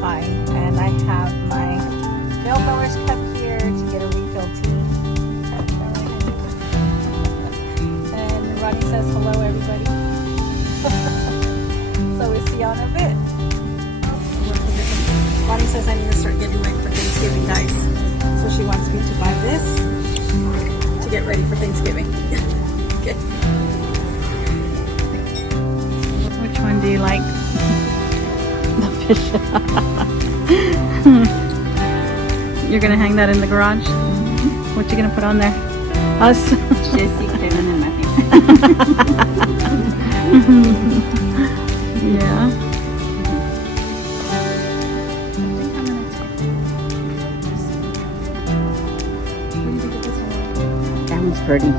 fine. And I have my milk growers cup here to get a refill tea. And Ronnie says hello, everybody. So we'll see you in a bit. Ronnie says I need to start getting ready for Thanksgiving, guys. So she wants me to buy this to get ready for Thanksgiving. Okay. Which one do you like? The fish. You're gonna hang that in the garage? What you gonna put on there? Us? Yeah. That one's pretty.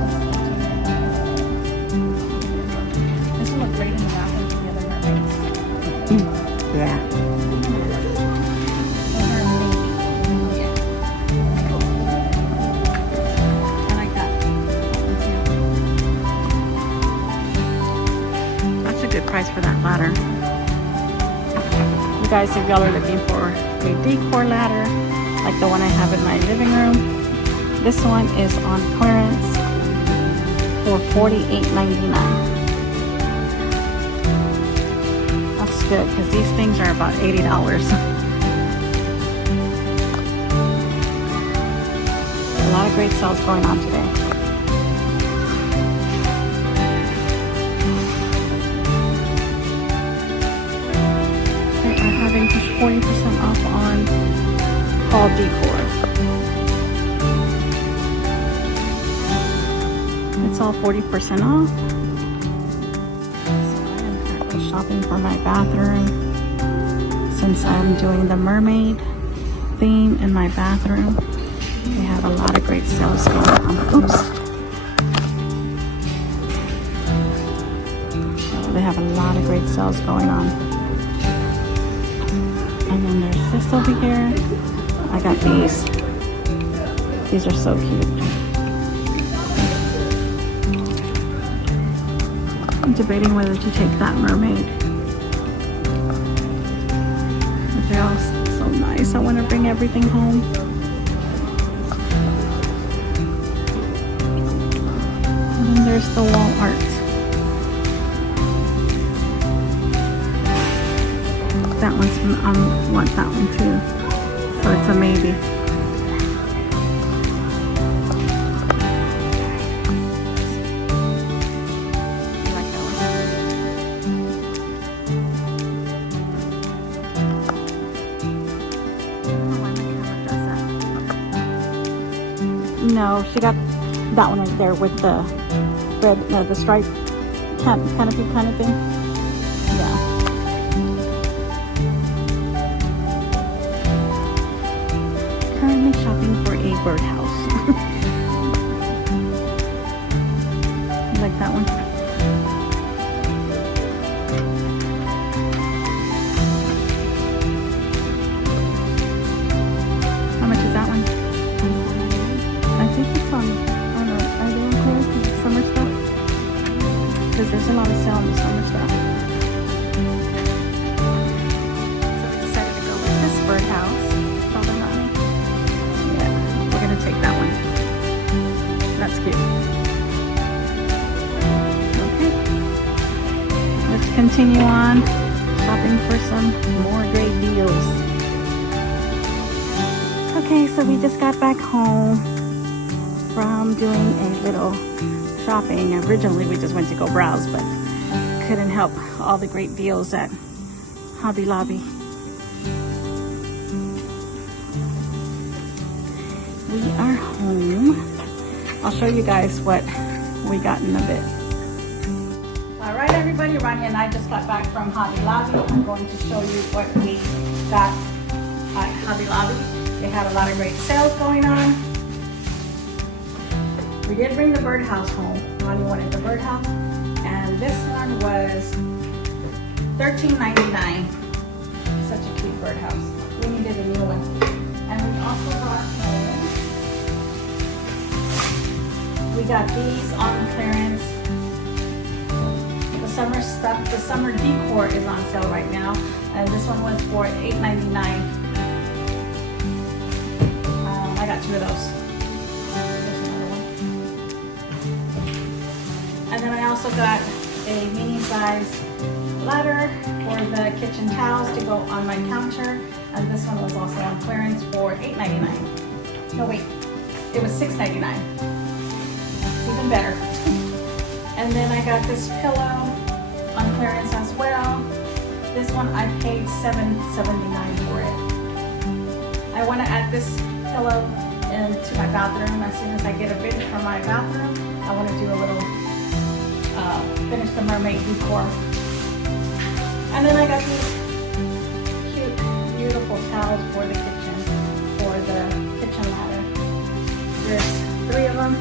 This will look great in the bathroom for the other mermaids. Yeah. I like that. That's a good price for that ladder. You guys, if y'all are looking for a decor ladder, like the one I have in my living room, this one is on clearance for $48.99. That's good because these things are about $80. A lot of great sales going on today. They are having 40% off on fall decor. It's all 40% off. So I am currently shopping for my bathroom since I'm doing the mermaid theme in my bathroom. They have a lot of great sales going on. Oops. So they have a lot of great sales going on. And then there's this over here. I got these. These are so cute. I'm debating whether to take that mermaid. But they're all so nice. I want to bring everything home. And then there's the wall art. That one's I want that one too. So it's a maybe. No, she got that one right there with the red, the stripe canopy kind of thing. Yeah. Currently shopping for a birdhouse. You like that one? How much is that one? I think it's on, I don't know, are they on clearance? Summer stuff? Because there's a lot of sale on the summer stuff. So we decided to go with this birdhouse. Yeah, we're going to take that one. That's cute. Okay. Let's continue on shopping for some more great deals. Okay, so we just got back home from doing a little shopping. Originally we just went to go browse, but couldn't help all the great deals at Hobby Lobby. We are home. I'll show you guys what we got in a bit. All right, everybody, Ronnie and I just got back from Hobby Lobby. I'm going to show you what we got at Hobby Lobby. They had a lot of great sales going on. We did bring the birdhouse home. Ronnie wanted the birdhouse, and this one was $13.99. Such a cute birdhouse. We needed a new one. And we also brought home, we got these on clearance. The summer stuff. The summer decor is on sale right now, and this one was for $8.99. I got 2 of those. There's another one. And then I also got a mini size ladder for the kitchen towels to go on my counter, and this one was also on clearance for $8.99. No wait, it was $6.99. Even better. And then I got this pillow on clearance as well. This one I paid $7.79 for it. I want to add this pillow into my bathroom. As soon as I get a bid for my bathroom, I want to do a little finish the mermaid decor. And then I got these cute, beautiful towels for the kitchen, for the kitchen ladder. There's 3 of them.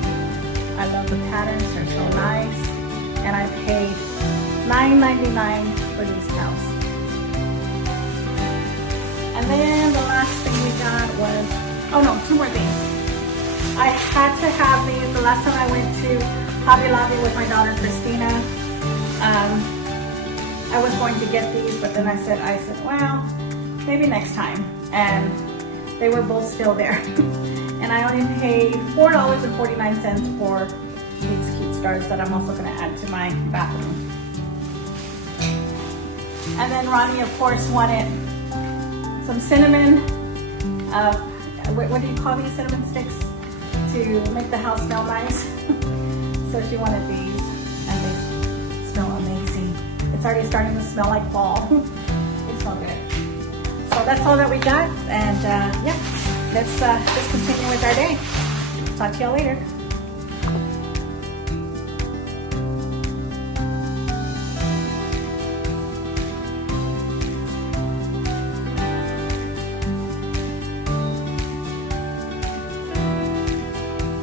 I love the patterns, they're so nice. And I paid $9.99 for these towels. And then the last thing we got was, oh no, 2 more things. I had to have these. The last time I went to Hobby Lobby with my daughter Christina, I was going to get these, but then I said, well, maybe next time. And they were both still there. And I only paid $4.49 for these cute stars that I'm also going to add to my bathroom. And then Ronnie, of course, wanted some cinnamon, what do you call these cinnamon sticks? To make the house smell nice. So she wanted these, and they smell amazing. It's already starting to smell like fall. They smell good. So that's all that we got, and yeah, let's just continue with our day. Talk to y'all later.